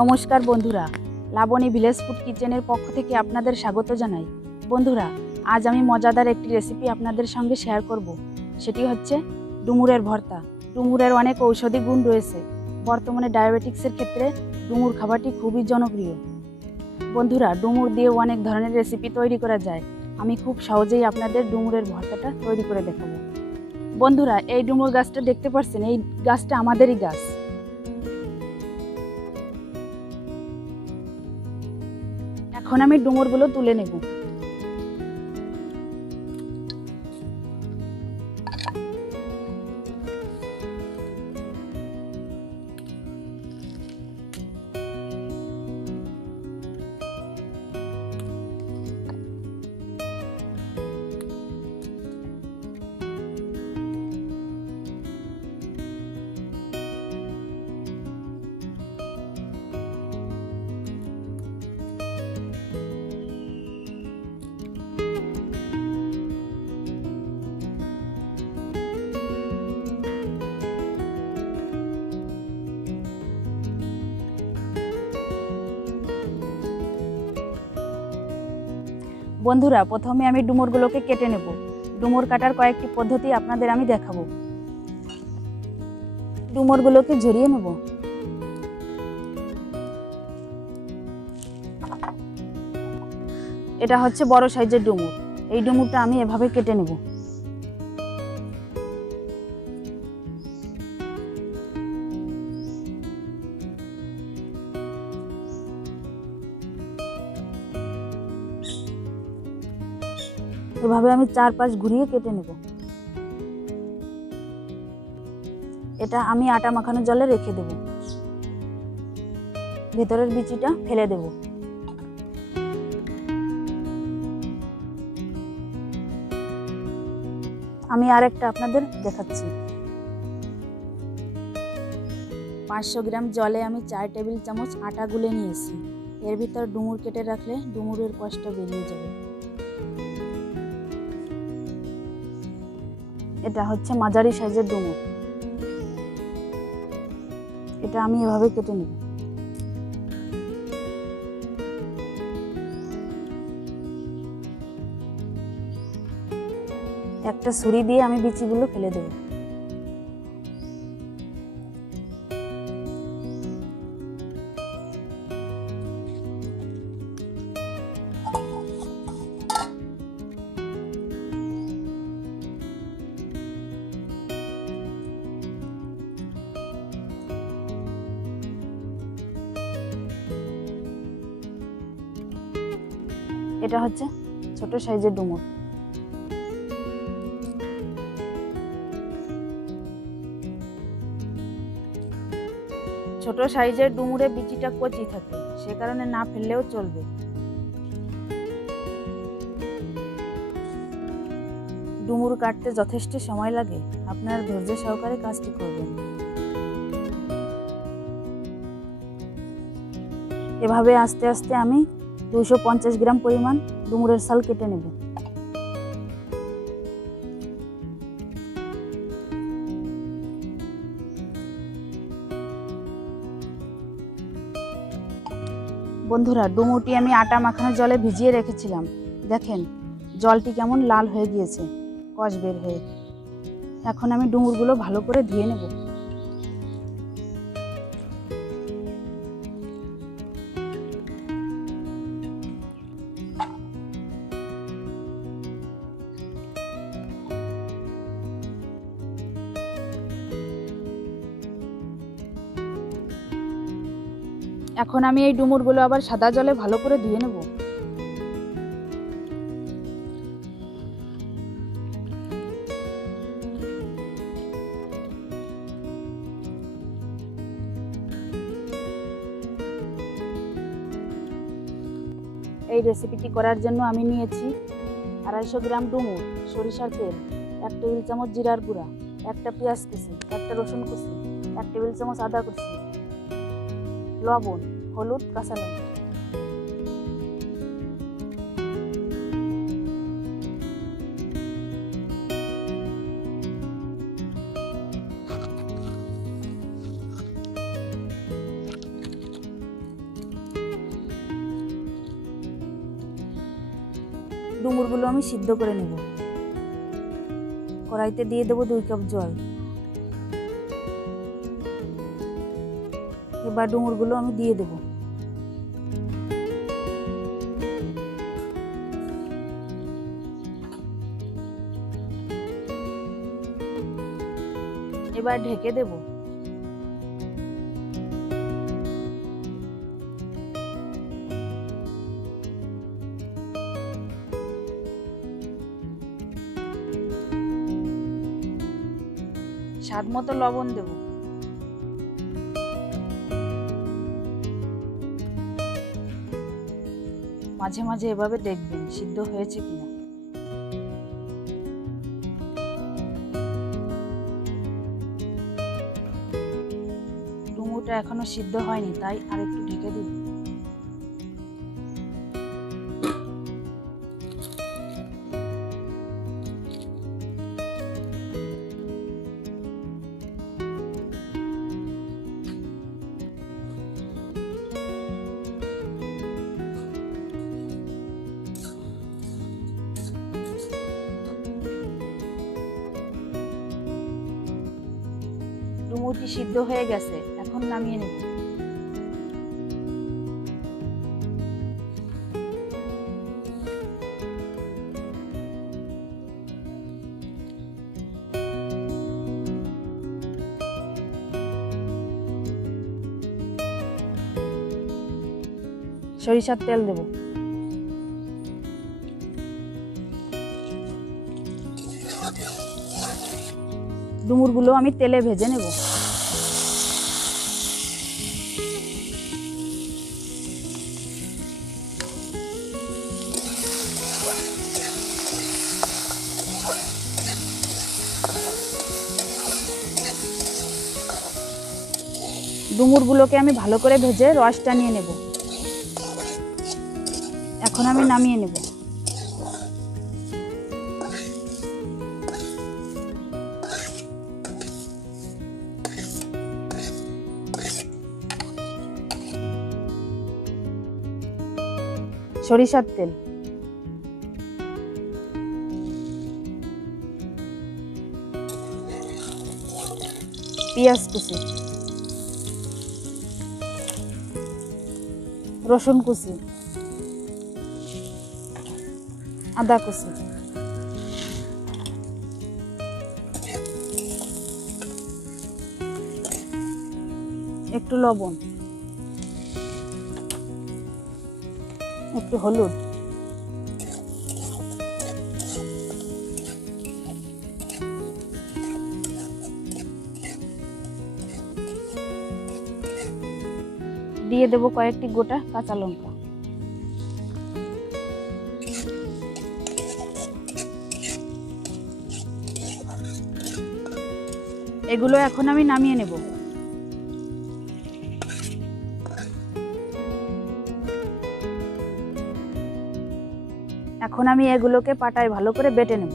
নমস্কার বন্ধুরা, Laboni village food কিচেনের পক্ষ থেকে আপনাদের স্বাগত জানাই। বন্ধুরা, আজ আমি মজাদার একটি রেসিপি আপনাদের সঙ্গে শেয়ার করব। সেটি হচ্ছে ডুমুরের ভর্তা। ডুমুরের অনেক ঔষধি গুণ রয়েছে। বর্তমানে ডায়াবেটিক্সের ক্ষেত্রে ডুমুর খাবারটি খুবই জনপ্রিয়। বন্ধুরা, ডুমুর দিয়ে অনেক ধরনের রেসিপি তৈরি করা যায়। আমি খুব সহজেই আপনাদের ডুমুরের ভর্তাটা তৈরি করে দেখাবো। বন্ধুরা, এই ডুমুর গাছটা দেখতে পাচ্ছেন, এই গাছটা আমাদেরই গাছ। এখন আমি ডুমুরগুলো তুলে নেব। বন্ধুরা, প্রথমে আমি ডুমুরগুলোকে কেটে নেব। ডুমুর কাটার কয়েকটি পদ্ধতি আপনাদের আমি দেখাবো। ডুমুরগুলোকে ঝরিয়ে নেব। এটা হচ্ছে বড় সাইজের ডুমুর। এই ডুমুরটা আমি এভাবে কেটে নেব। এভাবে আমি 4-5 ঘুরিয়ে কেটে নেব। এটা আমি আটা মাখানো জলে রেখে দেব। ভেতরের বিচিটা ফেলে দেব। আমি আরেকটা আপনাদের দেখাচ্ছি। 500 গ্রাম জলে আমি 4 টেবিল চামচ আটা গুলে নিয়েছি। এর ভিতর ডুমুর কেটে রাখলে ডুমুরের কষটা বেরিয়ে যাবে। এটা হচ্ছে মাঝারি সাইজের ডুমুর। এটা আমি এভাবে কেটে নেব। একটা ছুরি দিয়ে আমি বিচিগুলো ফেলে দেব। এটা হচ্ছে ছোট সাইজের ডুমুর। ছোট সাইজের ডুমুরে বিচিটা কচি থাকে, সে কারণে না ফেললেও চলবে। ডুমুর কাটতে যথেষ্ট সময় লাগে, আপনারা ধৈর্য সহকারে কাজটি করবেন। এভাবে আস্তে আস্তে আমি 250 গ্রাম পরিমাণ ডুমুরের ছাল কেটে নেব। বন্ধুরা, ডুমুরটি আমি আটা মাখানো জলে ভিজিয়ে রেখেছিলাম। দেখেন জলটি কেমন লাল হয়ে গিয়েছে, কষ বের হয়ে। এখন আমি ডুমুরগুলো ভালো করে ধুয়ে নেব। এখন আমি এই ডুমুরগুলো আবার সাদা জলে ভালো করে ধুয়ে নেব। এই রেসিপিটি করার জন্য আমি নিয়েছি 250 গ্রাম ডুমুর, সরিষার তেল, 1 টেবিল চামচ জিরার গুঁড়া, একটা পেঁয়াজ কুচি, একটা রসুন কুচি, 1 টেবিল চামচ আদা কুচি, লবণ, হলুদ, কাঁচা লঙ্কা। ডুমুরগুলো আমি সিদ্ধ করে নেব। কড়াইতে দিয়ে দেবো 2 কাপ জল। এবার ডুমুরগুলো আমি দিয়ে দেব। এবার ঢেকে দেব। স্বাদ মতো লবণ দেব। মাঝে মাঝে এভাবে দেখবেন সিদ্ধ হয়েছে কিনা। ডুমুরটা এখনো সিদ্ধ হয়নি, তাই আরেকটু ঢেকে দিব। ডুমুরটি সিদ্ধ হয়ে গেছে, এখন নামিয়ে নেব। সরিষার তেল দেব। ডুমুরগুলো আমি তেলে ভেজে নেব। ডুমুরগুলোকে আমি ভালো করে ভেজে রসটা নিয়ে নেব। এখন আমি নামিয়ে নেব। সরিষার তেল, পেঁয়াজ কুচি, রসুন কুচি, আদা কুচি, একটু লবণ, একটু হলুদ, দিয়ে দেব কয়েকটি গোটা কাঁচা লঙ্কা। এগুলো এখন আমি নামিয়ে নেব। এখন আমি এগুলোকে পাটায় ভালো করে বেটে নেব।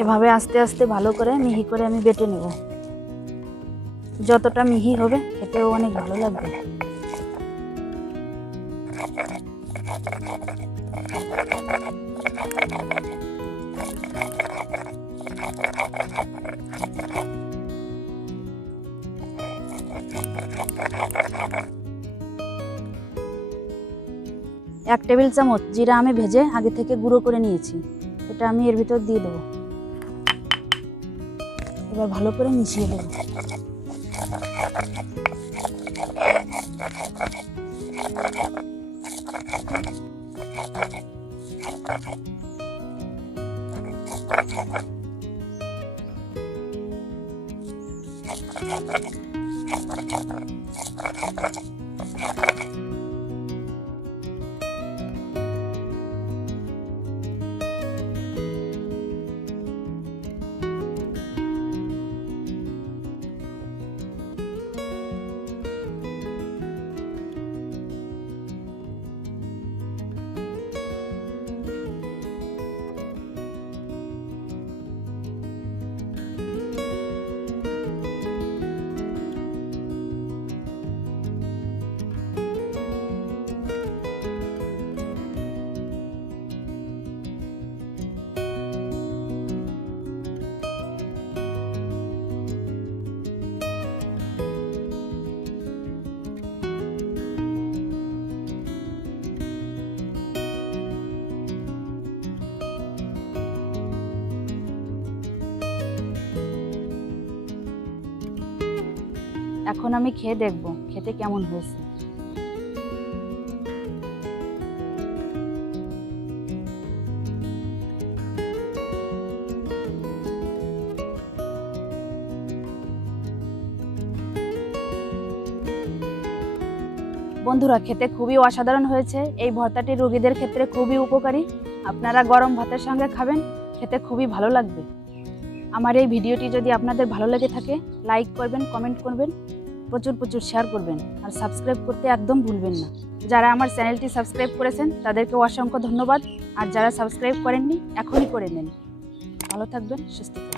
এভাবে আস্তে আস্তে ভালো করে মিহি করে আমি বেটে নেব। যতটা মিহি হবে খেতেও অনেক ভালো লাগবে। এক টেবিল চামচ জিরা আমি ভেজে আগে থেকে গুঁড়ো করে নিয়েছি, এটা আমি এর ভিতর দিয়ে দেবো। এবার ভালো করে মিশিয়ে দেব। এখন আমি খেয়ে দেখব খেতে কেমন হয়েছে। বন্ধুরা, খেতে খুবই অসাধারণ হয়েছে। এই ভর্তাটি রোগীদের ক্ষেত্রে খুবই উপকারী। আপনারা গরম ভাতের সঙ্গে খাবেন, খেতে খুবই ভালো লাগবে। আমার এই ভিডিওটি যদি আপনাদের ভালো লেগে থাকে, লাইক করবেন, কমেন্ট করবেন, প্রচুর প্রচুর শেয়ার করবেন, আর সাবস্ক্রাইব করতে একদম ভুলবেন না। যারা আমার চ্যানেলটি সাবস্ক্রাইব করেছেন তাদেরকে অসংখ্য ধন্যবাদ, আর যারা সাবস্ক্রাইব করেননি এখনই করে নেন। ভালো থাকবেন, সুস্থ থাকবেন।